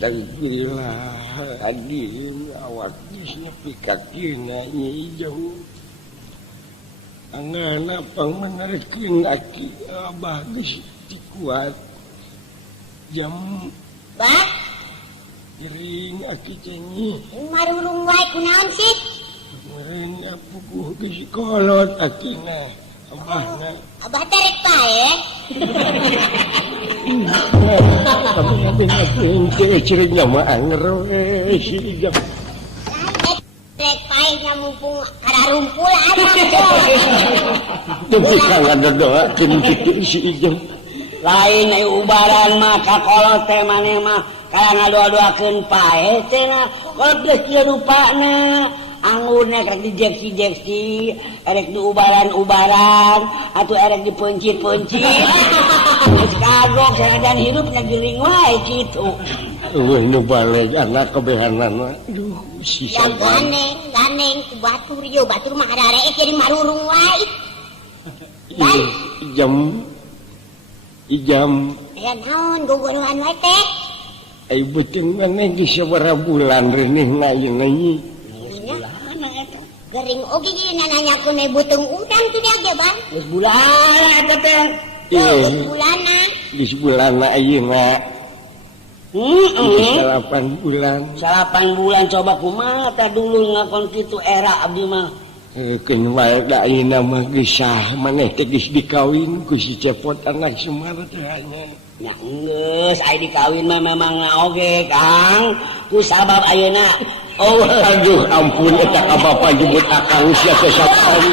Alhamdulillah hadirin awak geus pikakina Nyi Ijom. Angana pangmenerkeun aki Abah geus kuat. Jam Bah, jering aki cenyi. marurung wae kunaon sih? Meureun puguh geus kolot akina. Abahna. Abah teh rek pae. Tapi nanti ente cering nama anger si Ijom. Rek pae nya mumpung kararumpul abah. Tapi kang ada doa kitu si Ijom. Lain ubaran mah kakolot teh maneh mah kana ngadoa-doakeun pae cenah. Kolot geus kieu rupana. Angurnya erek dijeksi-jeksi, erek diubaran-ubaran, atau erek dipencit-pencit. Geus kagok dan hidupnya geuring wae kitu. Eueuh nu balik anak kebehanana. Aduh, si Yang saban. ganeng ku batur yo, batur mah arek jadi marurung wae. Ijam. Ya naon gogorohan wae teh? Ai beuteung maneh geus sabaraha bulan reunih ngayeuna nyi. Gering oge ge nanyakeun we beuteung udang tuh dia ge, Bang. Geus bulan eta teh. Geus bulana. Geus bulana ayeuna. Geus 8 bulan. 8 bulan coba kumaha teh dulu ngakon kitu era abdi mah. Keun wae da ayeuna mah geus sah maneh teh geus dikawin ku si Cepot anak Semar teh hanya. Ya geus aya dikawin mah memang oge Kang. Ku sabab ayeuna Oh, aduh ampun eta ka Bapak jemput akang sia teh sapan.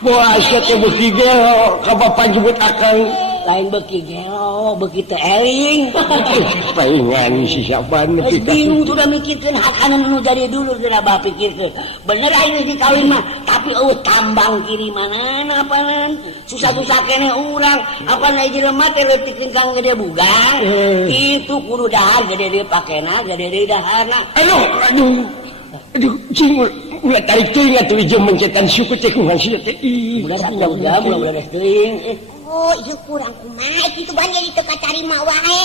Moal sia teh beuki gelo ka Bapak jemput akang. lain beuki gelo, beuki teu eling. Paingan si saban Geus bingung sudah mikirkeun hak anu nu jadi dulu geura Abah pikirkeun. Bener aing dikawin mah, tapi tambang kirimanana apanan. Susah-susah kene urang, apana jelema teh leutikeun kang gede bugang. Itu kudu dahar gede deui pakena, gede deui daharna. Aduh, cing ulah tarik teuing atuh ieu mencetan suku teh kumaha sia teh. Budak beres teuing. Oh, ieu kurang kumaha kitu ban jadi teu kacarima wae.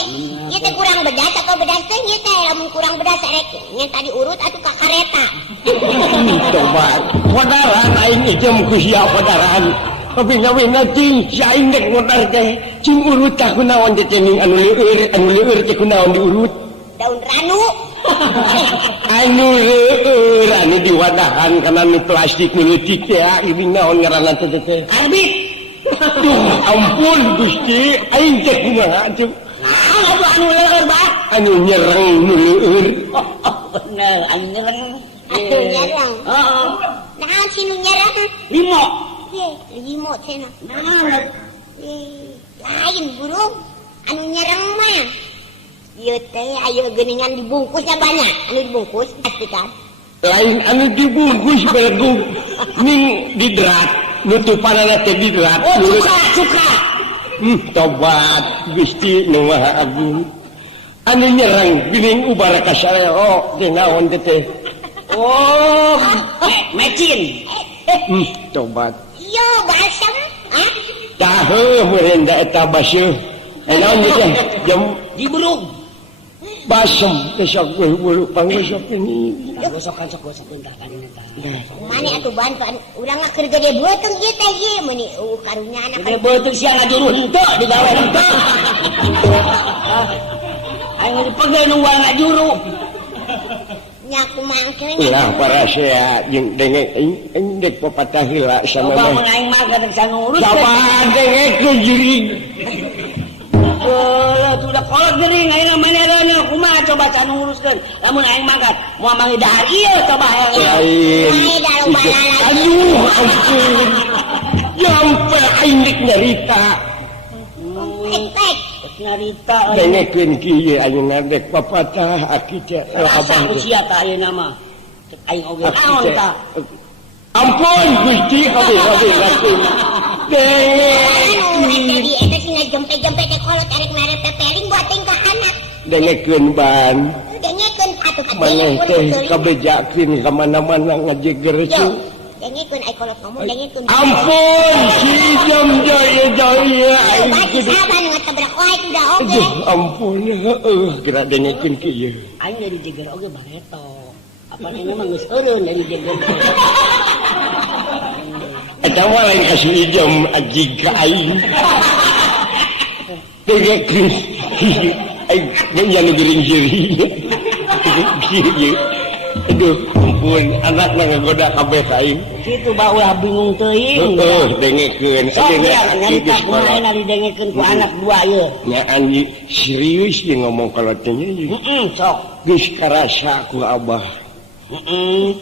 Ieu teh kurang bedas atau bedas teh ieu teh lamun kurang bedas rek nya tadi urut atuh ka kareta. Coba, padaran aing ijem ku sia padaran. Tapi ngawina cing, si aing dek modar teh. Cing urut tah kunaon teh ning anu leueur teh kunaon diurut. Daun ranu. Anu leueur anu diwadahan kana nu plastik leutik teh ini naon ngaranna teh. Karbit. Duh, ampun Gusti, aing teh kumaha atuh? Naon anu leueur bah? Anu nyereng nu leueur. Bener, anu nyereng. Atuh nyereng. Heeh. Naon si nu nyereng? Limo. Ye, limo cenah. Naon? Lain burung anu nyereng mah. Ieu teh aya geuningan dibungkusnya banyak. Anu dibungkus pasti kan. Lain anu dibungkus belegu ning diderat nutupanana teh diderat. Oh, suka. Tobat Gusti Nu Maha Agung. Anu nyerang geuning ubara ka sareo teh naon teh? Oh, mecin. Tobat. Yo balsam, ah? Tah meureun da eta baseuh. Naon teh? Jam Diburung. basem teh sok bulu panggosok ini. Gosokan sok tah tadi tah. Mane atuh bantu urang mah keur gede beuteung ieu teh ieu meuni karunya anak. Gede beuteung sia ngajuru henteu digawe henteu. Aing dipegeul nu wae ngajuru. Nya kumaha keur Ulah para sia jeung dengek aing dek papatah heula sama Coba mah. mun aing mah gadeg sanurus. Sabar dengek ke jiring. Sudah kolot geuning ayeuna manehna kumaha coba can nguruskeun. Lamun aing makan moal manggih dahar ieu coba Lain. Aduh, ampun. Nyampe aing dek nyarita. Tek. Narita Dengekeun kieu ayeuna dek papatah aki teh abang usia ka ayeuna mah. Cek aing oge naon tah. Ampun Gusti abi lakuin. Jadi eta sing ngajempe-jempe teh kolot arek mere pepeling buat tingkah anak. Dengekeun ban. Dengekeun atuh Maneh teh kabejakeun ka mana-mana ngajeger cu. Dengekeun ai kolot ngomong dengekeun. Ampun, si jam jaya aing Baca kudu. saban ngatabrak wae udah oge. Aduh ampun gerak dengekeun kieu. Aing dari jeger oge bareto. Apa ini mah geus eureun dari jeger. Eta mah lain kasih ijam aji ka aing. Dengekeun kieu. Aing nya gering jeri. Kieu. Aduh ampun anakna ngagoda kabeh ka aing. Kitu ba ulah bingung teuing. Heeh dengekeun. Nyarita kumaha na didengekeun ku anak dua ieu. Nya anji serius ye ngomong kalau teh ye. Sok. Geus karasa ku abah.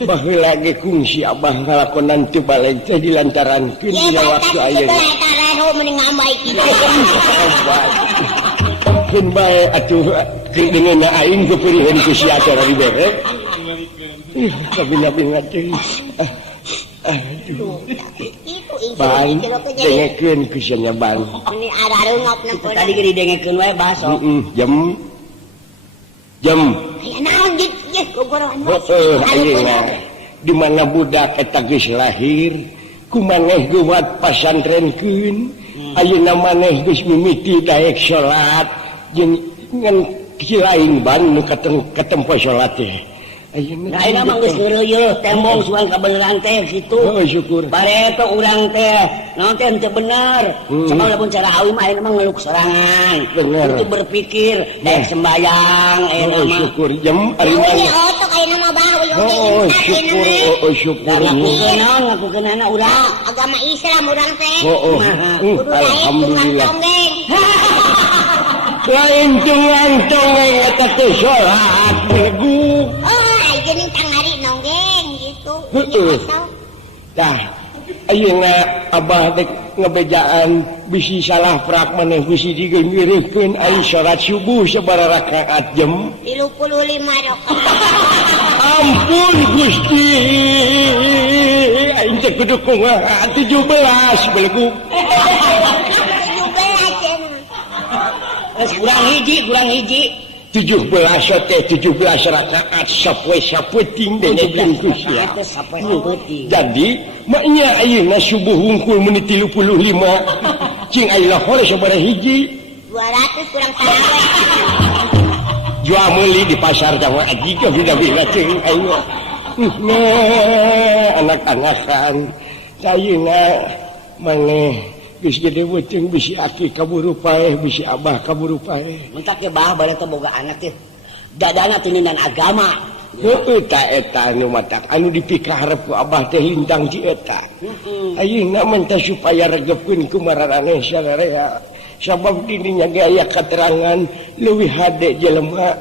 Baheula ge kungsi abah ngalakonan teu balik teh dilantarankeun dina waktu ayeuna. Ya bae mending ngambai kitu. Keun bae atuh kedengeunna aing kepeuriheun ku si acara dibere. Kabina-bina teh. Aduh. Itu Ban dengekeun ku sia ban. ini ada reungap na Tadi ge didengekeun wae baso. Jam aya naon gitu ye gogorohan ayeuna di mana budak eta geus lahir kumaneh buat pasantrenkeun ayeuna maneh geus mimiti daek salat jeung ngan kilaing ban nu katempo salat teh ayeuna Ayeuna mah geus geureuh tembong suang kabeneran teh kitu. syukur Bareto urang teh naon teh teu bener. Cuma lamun cara awi mah ayeuna mah ngeluk serangan. Bener. Itu berpikir daek sembayang ayeuna mah. syukur jam ari ini mana otot kayak nama bahu syukur Ngakukeun naon ngakukeun anak urang. agama Islam urang teh kudu daek alhamdulillah tungan lain tungan-tungan eta teh salat begu geuning tangari nonggeng gitu dah ayeuna abah dek ngebejaan bisi salah prak maneh bisi digeungeureukeun ai salat subuh sabaraha rakaat jam 35 rakaat ampun Gusti aing teh kudu kumaha 17 belegu 17 Kurang hiji 17 teh 17 rakaat sapoe sapeting dengekeun ku sia jadi maknya ayeuna subuh hungkul menit 35 cing aya lohor sabaraha hiji 200 kurang taraweh jual meuli di pasar jawa aji ka bida-bida cing aing anak-anakan ayeuna maneh geus gede beuteung bisi aki kaburu paeh bisi abah kaburu paeh mentak ke bah bareto boga anak teh dadana teuningan agama. heueuh ta eta anu matak anu dipikaharep ku abah teh lintang ci eta ayeuna mah teh supaya regepkeun ku mararane sararea sabab dirinya ge aya katerangan leuwih hade jelema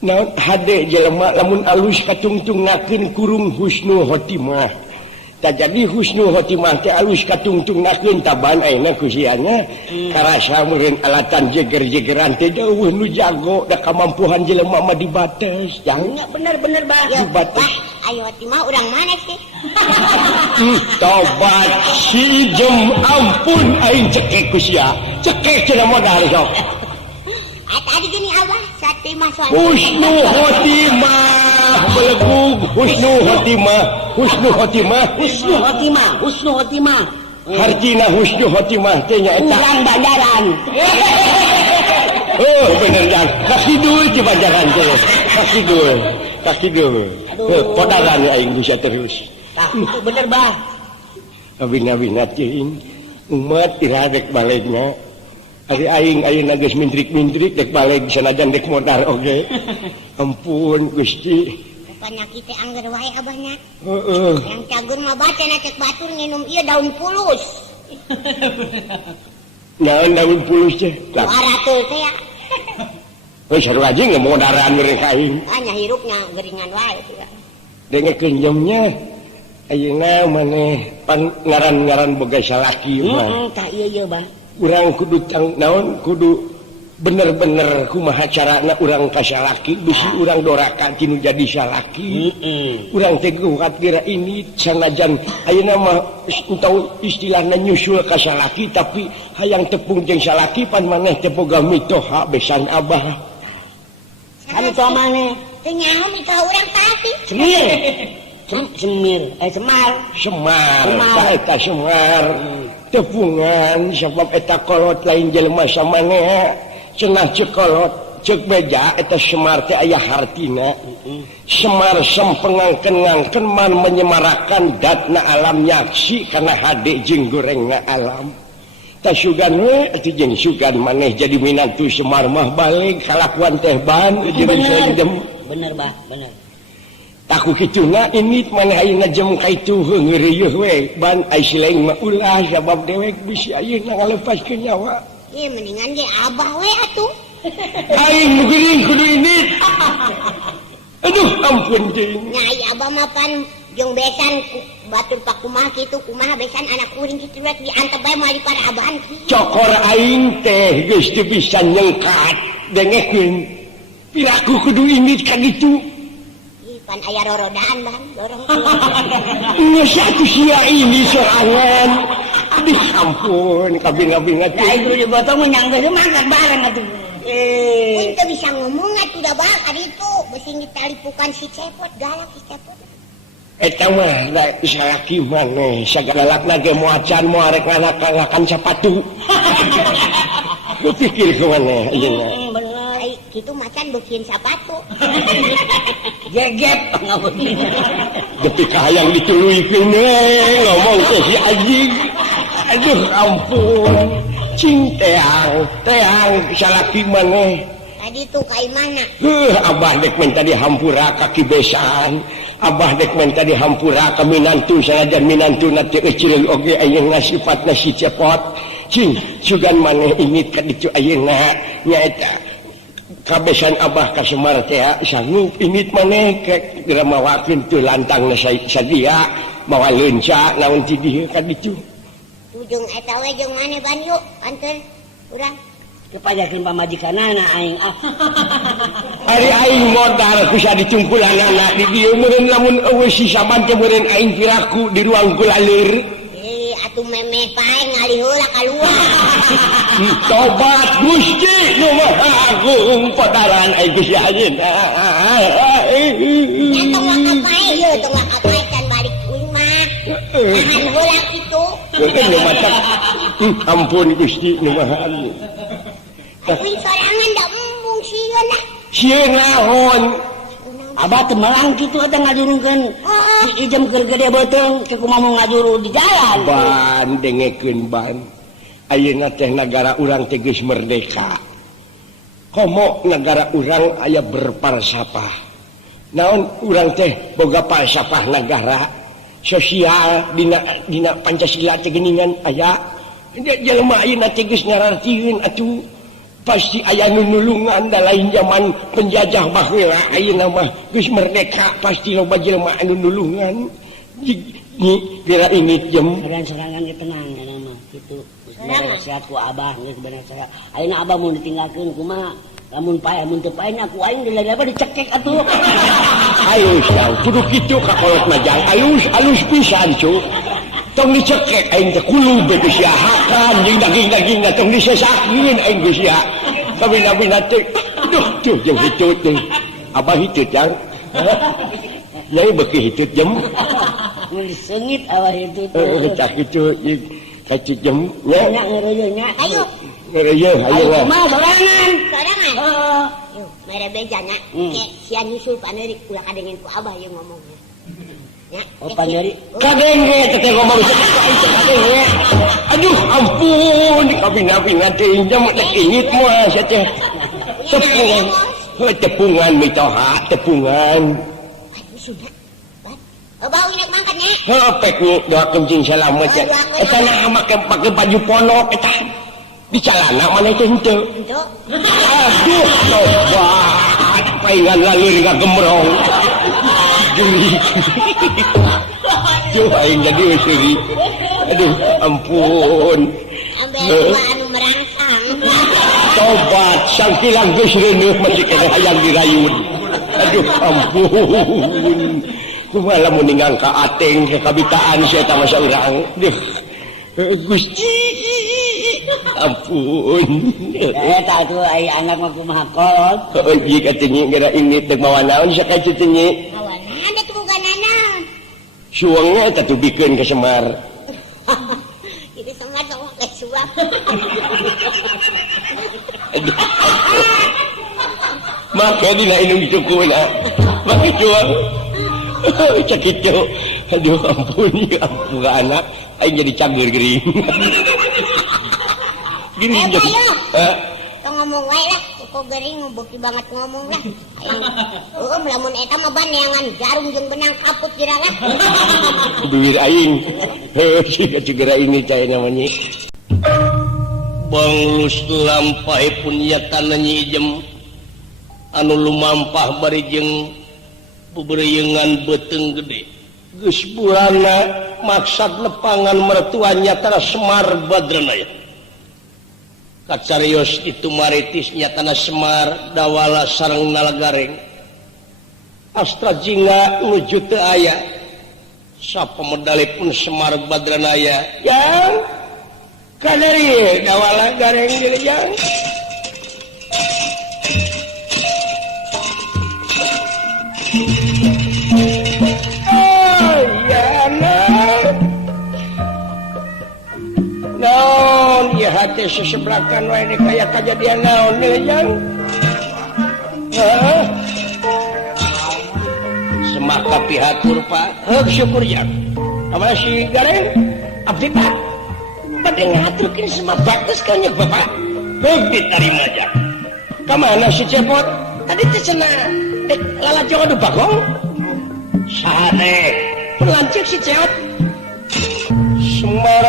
naon hade jelema lamun alus katungtungnakeun kurung husnul khotimah tak jadi husnul khotimah teh alus katungtungnakeun taban ayeuna ku sianya karasa meureun alatan jeger-jegeran teh deueuh nu jago da kamampuhan jelema mah dibates jang Bener bah. dibates ayo mah urang mana sih tobat si jem ampun aing cekek ku sia cekek cenah modal sok tadi gini Allah sate masuk husnul khotimah belegug husnul khotimah hartina husnul khotimah teh nya eta urang bandaran. oh bener jan kakidul ci bandaran teh kakidul podalan aing bisa terus Tah itu bener bah. abina-bina cing umat iradek balegna ari aing ayeuna geus mintrik-mintrik dek baleg sanajan dek modal oge ampun Gusti penyakit teh angger wae abahnya heeh yang cagur mah baca na cek batur nginum ieu daun pulus naon daun pulus teh lah 200 teh ya sarua aja ngemodaran mereka aing hanya hirupnya geringan wae tuh dengekeun jamnya ayeuna maneh pan ngaran-ngaran boga salaki mah Tah ieu bah. urang kudu naon kudu bener-bener kumaha carana urang ka salaki bisi urang doraka tinu jadi salaki urang teh kuat kira ini sanajan ayeuna mah entau istilahna nyusul ka salaki tapi hayang tepung jeung salaki pan maneh teh boga mitoha besan abah Anu teu maneh teu nyaho mitoha urang pasti Semar ta eta Semar tepungan sebab eta kolot lain jelema samaneh cenah cekolot cek beja eta Semar teh aya hartina. Semar sempengangkeun-ngangkeun man menyemarakan datna alam nyaksi kana hade jeung gorengna alam. Ta sugan we atuh jeung sugan maneh jadi minantu Semar mah balik kalakuan teh ban jeung sajem. Bener bah, bener. Taku kituna ini maneh ayeuna jem kaitu ngeureuh we ban ai sileng mah ulah sabab dewek bisi ayeuna ngalepaskeun nyawa. Ieu mendingan ge abah we atuh. Aing nu geuning kudu ini. Aduh ampun jeung. Nyai abah mah pan jeung besan batur pakumaha kitu kumaha besan anak kuring kitu rek diantep bae moal diparabahan. Cokor aing teh geus teu bisa nyengkat dengekeun. Piraku kudu ini ka ditu. Pan aya rorodaan bang, dorong. Geus atuh sia ini sorangan. Aduh ampun kabinga-binga teh. Aing kudu dibotong menyang geus mangkat bareng atuh. Kuing teu bisa ngomong atuh da bang kaditu, beusi ditalipukan si Cepot galak si Cepot. Eta mah da salaki maneh sagalakna ge moacan moal rek ngalakan sapatu. Kupikir ke maneh ayeuna. Bener. Ai kitu macan beukeun sapatu. Gegep ngabut. Depi ka hayang dituluykeun ngomong teh si anjing. Aduh ampun. Cing teang salaki maneh. Kaditu ka imana? Abah dek minta dihampura kaki besan. Abah dek minta dihampura ka minantu sanajan minantuna teu ecil oge ayeuna sifatna si Cepot. Cing sugan maneh ingit ka ditu ayeuna nyaeta kabesan abah ka Semar teh sanggup ingit maneh ke gramawakeun teu lantangna sadia mawa leunca naon ti dieu ka ditu. Ujung eta we jeung maneh ban yuk panteun urang. Kepajakeun pamajikanana aing. Ari aing modal kusa dicumpulanana di dieu meureun lamun eueuh si saban teh meureun aing piraku di ruang kulaleur. Atuh memeh pae ngalih heula kaluar. Tobat Gusti nu Maha Agung padaran aing Gusti ayeuna. Nyantong lakap pae yeuh tong lakap pae can balik kuing mah. Nahan heula kitu. Nu matak ampun Gusti nu Maha Agung. Kuing sorangan da embung sieun lah. Sieun naon? Abah teu melang kitu eta ngajurungkeun. Ijem keur gede beuteung teu kumaha ngajuru di jalan. Ban dengekeun ban. Ayeuna teh nagara urang teh geus merdeka. Komo nagara urang aya berpalsafah. Naon urang teh boga falsafah nagara sosial dina Pancasila teh geuningan aya. Jelema ayeuna teh geus ngarartieun atuh. Pasti aya nu nulungan da lain zaman penjajah baheula ayeuna mah geus merdeka pasti loba jelema anu nulungan. Ni kira ini jem Sorangan ge tenang kana mah kitu. Sehat ku abah geus bener sehat. Ayeuna abah mun ditinggalkeun kumaha? Lamun pae mun teu pae aku aing dilaba dicekek atuh. Alus tau kudu kitu ka kolot majang alus pisan cu. Tong dicekek aing teh kulub geus yahakan jeung daging-dagingna tong disesakeun aing geus ya. Kabina-bina teh duh tuh jeung hitut teh. Abah hitut yang. Nyai beuki hitut jem. Mun diseungit awah hitut. Tak kitu kacik jem nya. Nya ngeureuyeuh nya. Ayo. Ngeureuyeuh ayo. Ayo kumaha sorangan? Sorangan. Heeh. Yuk, mere bejana. Ke sia nyusul paneurik ulah kadengen ku abah yang ngomongnya. Ya, Oh paneri. Kadenge teh ngomong kadenge. Aduh ampun kabina-bina teh jam teh ingit moal sia teh. Tepungan. Tepungan mitoha tepungan. Sudah. Oh, bau inek mangkatnya. Heuh pek doakeun cing salamet ya. Eta nah make baju ponok eta. Di calana maneh teh henteu. Untuk. Aduh tobat paingan laleur ngagemrong. Geli. Tuh aing jadi usiri. Aduh ampun. Ambil anu merangsang. Tobat sang kilang geus reuneuh masih kena hayang dirayun. Aduh ampun. Kumaha lamun ningang ka ateng ka kabitaan sia eta masa urang. Duh. Gusti. Ampun. Eta tuh ai anak mah kumaha kolot. Heuh ieu katanya gara ini teu mawa naon sakacu teh nyi. Awana teh bukanana. Suangnya eta tubikeun ka Semar. Itu Semar kan sok ke suap. Maka dina inung cukuna. Maka jual. Cek itu. Aduh ampun ya ampun anak. Aing jadi cager gering. Gering jadi. Tong ngomong wae lah. Kok gering beuki banget ngomong lah. Lamun eta mah baneangan jarum jeung benang kaput jiralah. Bibir aing. Heuh ciga aing ini cai namanya. Banglus lampahe pun nyatana nyi ijem. Anu lumampah bari jeung bebereuyeungan beuteng gede. Geus bulana maksad nepangan mertua nyatana Semar Badrana ya. Kacarios itu maritis nyatana Semar dawala sareng nalagareng. Astra jingga nuju teu aya. Sapamedali pun Semar Badrana ya. Yang kadari dawala gareng deui yang. Naon ieu hate sesebelakan wae nek aya kajadian naon deui jang. Heeh. Semaka pihatur Pak. Heuk syukur jang. Kamana si Gareng? Abdi Pak. Bade ngaturkeun semua bagus ka nya Bapak. Heuk ditarima jang. Kamana si Cepot? Tadi teh cenah dek lalajong anu bagong. Sahane. Pelancik si Cepot.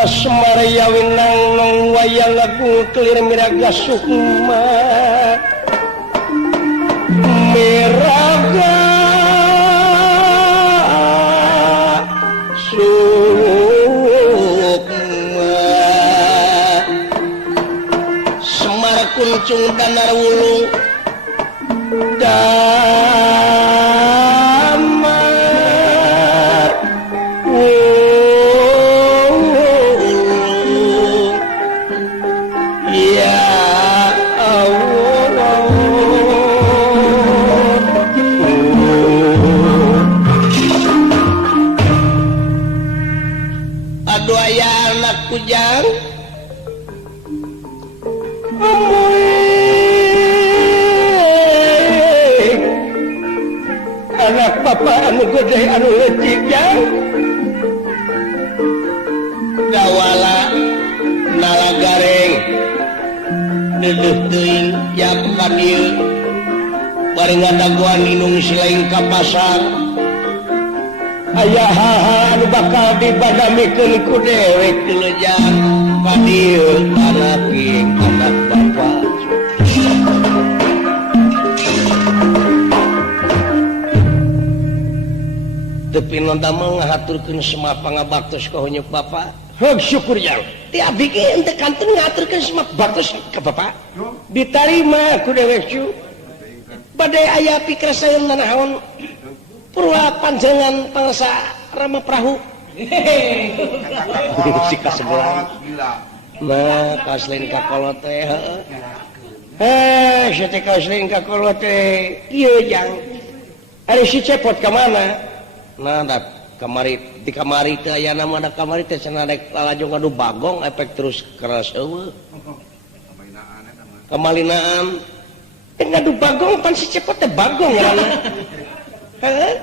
Semara yawinang nong wayang agung kelir miraga sukma miraga sukma Semar kuncung danar wulu Kujang anak bapak anu gede anu leutik jang dawala nalagareng deuleuh teuing yapan ieu bari ngadaguan inung silaing ka pasar. Aya hal anu bakal dibadamikeun ku dewek Tilejang ka dieu anaking anak bapak. Tepi nonda mah ngahaturkeun semua pangabaktos ka heunyuk bapak. Heuk syukur jang. Ti abdi ge henteu kantun ngahaturkeun semua baktos ka bapak. Ditarima ku dewek cu. Bade aya pikrasaeun nanaon? Purwa panjangan pangsa Rama Prahu. Si kasebelah. Nah, kaslin kakolot teh. Si teh kaslin kakolot teh. Ieu jang. Ari si Cepot ka mana? Nah, da kamari di kamari teh aya nama da kamari teh cenah rek lalajong anu bagong efek terus keras eueuh. Kamalinaan. Ngadu bagong pan si Cepot teh bagong ngaranna. Heeh.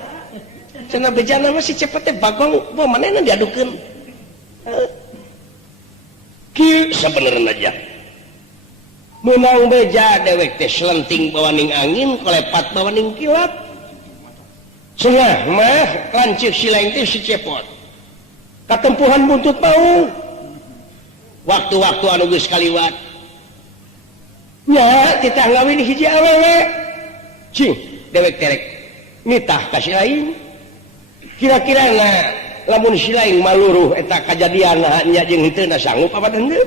Cenah bejana mah si Cepot teh bagong, poe manehna diadukeun. Kieu sabenerna aja. Meunang beja dewek teh selenting bawaning angin, kolepat bawaning kilap. Cenah mah lancik si lain teh si Cepot. Katempuhan buntut mau. Waktu-waktu anu geus kaliwat. Nya kita ngawin hiji awewe. Cing, dewek terek nitah ka si lain. Kira-kira lamun si lain maluruh eta kajadian nya jeung henteu na sanggup apa henteu?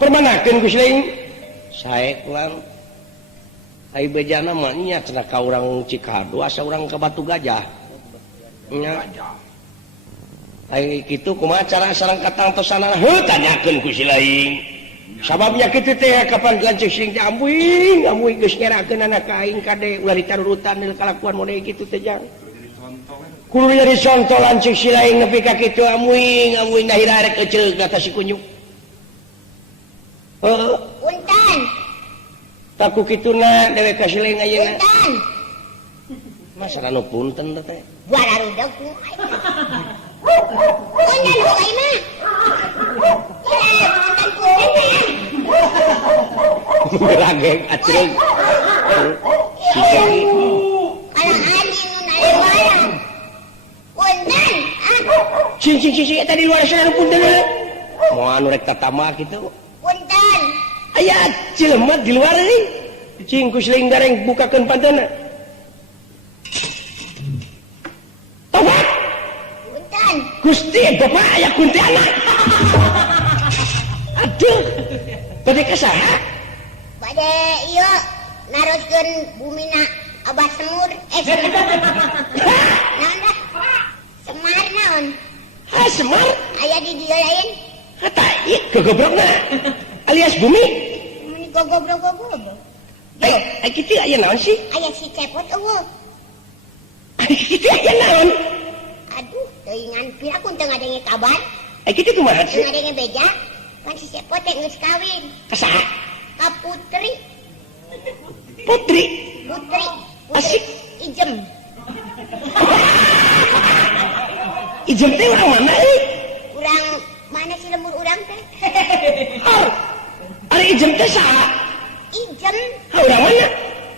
Permanakeun ku si lain. Sae kurang. Ai bejana mah nya cenah ka urang Cikadu asa urang ka Batu Gajah. Nya. Ai kitu kumaha cara sareng katangtosanana? Heuh tanyakeun ku si lain. Sababnya kitu teh kapan lancik sing ambuing geus nyerakeun anak ka aing kade ulah ditarurutan kalakuan model kitu teh jang. kudu jadi contoh lancik si lain nepi ka kitu amuing nahira rek eceug kata si kunyuk. Punten. Taku kituna dewe ka si lain ayeuna. Punten. Masa anu punten teh. Buat rudak ku. Punten ku ai mah. Ya, punten punten. Merageng acreug. Kalau anjing nu nalewayan. Punten. Cing eta di luar sana punten. Mau anu rek tatama kitu. Punten. Aya jelema di luar deui. Cing ku sling gareng bukakeun pantana. Tobat. Punten. Gusti Bapak aya kuntilanak. Aduh. Bade ka saha? Bade ieu naroskeun bumina Abah Semur. Naon dah? Semar naon? Ah, Semar. Aya di dieu lain. Kata ieu gogobrokna. Alias bumi. Mun gogobrok-gogobrok. Ai kitu aya naon sih? Aya si cepot eueuh. Ai kitu aya naon? Aduh, teuingan pira kun teu ngadenge kabar. Ai kitu kumaha Teu sih? ngadenge beja. Kan si cepot teh geus kawin. Ka saha? Ka Putri. Putri. Putri. Asik. Ijem. Ijem teh urang mana euy? Urang mana sih lembur urang teh? Ari ijem teh saha? Ijem. Ha urang mana?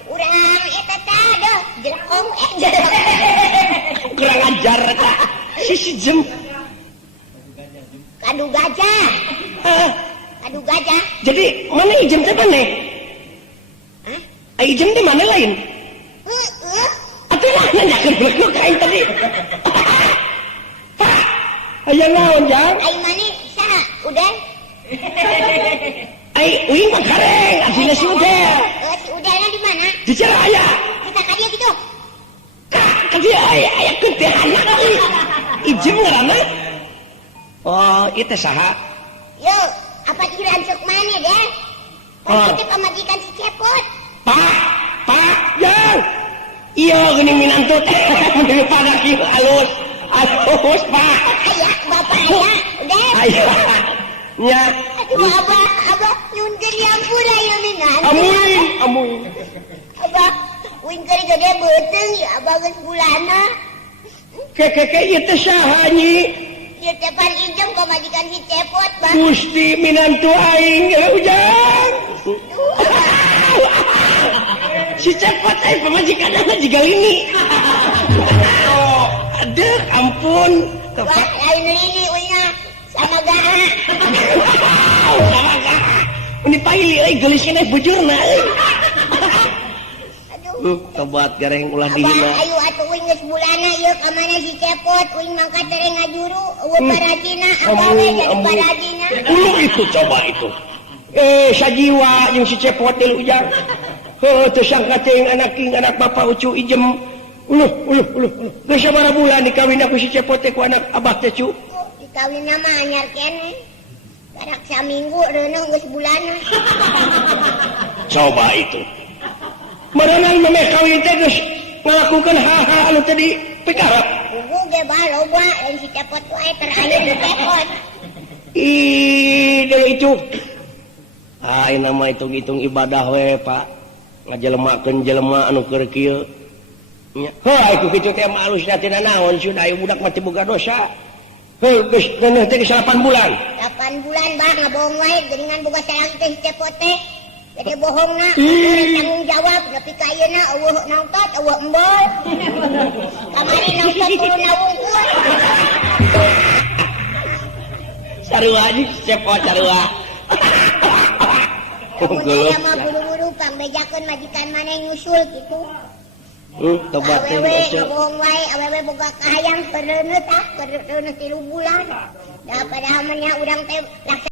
Urang eta teh aduh, jelekong jelek. Kurang ajar eta. Si ijem. Kadu gajah. Ah, Kadu gajah. jadi mana ijem teh maneh? Hah? Ai ijem teh mana lain? Atuh lah nanyakeun blekno ka aing tadi. Pak, aya naon jang? Ai mani saha? Udah? Ai uing mah kareng, asina si Udel. Si Udahnya di mana? Di Ciraya. Kita ka dia gitu. Ka dia aya kuntilanak euy. Ijem ngaranna? Oh, itu saha? Yo, apa dirancuk mana deh? Pas itu pamajikan si Cepot. Pak, jang. Iya geuning minantu teh. Mun pada kieu alus, Pak. Ayah, bapak ayah, udah. Aya. Nya. Aduh, abah, nyun ke diampura ya minan. Amuy. Abah, wingker gede beuteng ya abah geus bulana. Keke ieu teh saha nyi? Ieu teh pan ijem pamajikan si Cepot, Bah. Gusti minantu aing ujang. Si Cepot pamajikan apa jiga ini. Aduh, ampun. Wah, lain lini unya sama gaha. Sama gaha. Ini paili euy geulis keneh bujurna euy. Aduh. Tobat gareng ulah Abah, dihina. ayo atuh uing geus bulana ieu ka mana si Cepot, uing mangkat tereng ngajuru, eueuh parajina, abah we jadi parajina. Ulu itu coba itu. Sajiwa jeung si Cepot teh ujang. Teu sangka teh anak bapak ucu ijem. Uluh. Geus sabaraha bulan dikawin aku si Cepot teh ku anak abah teh cu. Dikawinna mah anyar keneh. Karak saminggu reuneuh geus bulana. Coba itu. Maranang memeh kawin teh geus ngalakukeun hal-hal anu teh dipikarap. Ugu ge bah loba lain si Cepot wae terakhir si Cepot. Ih, itu. Ah, ini nama hitung-hitung ibadah we, Pak. Ngajelemakeun jelema anu keur kieu. Nya. Heuh, itu kitu teh mah alusna teh naon sudah aya budak mati boga dosa. Heuh, geus neuneuh teh geus 8 bulan. 8 bulan bah ngabohong wae geuningan boga salaki teh si Cepot teh. Gede bohongna, tanggung jawab nepi ka ayeuna eueuh nongtot, eueuh embol. Kamari nongtot kudu nawungkul. Sarua aja Cepot sarua. Mun aya mah buru-buru pangbejakeun majikan maneh nyusul kitu. Tobat teh Awewe dosa. ngabohong wae, awewe boga kahayang pereuneuh 3 bulan. Da padahal mah nya urang teh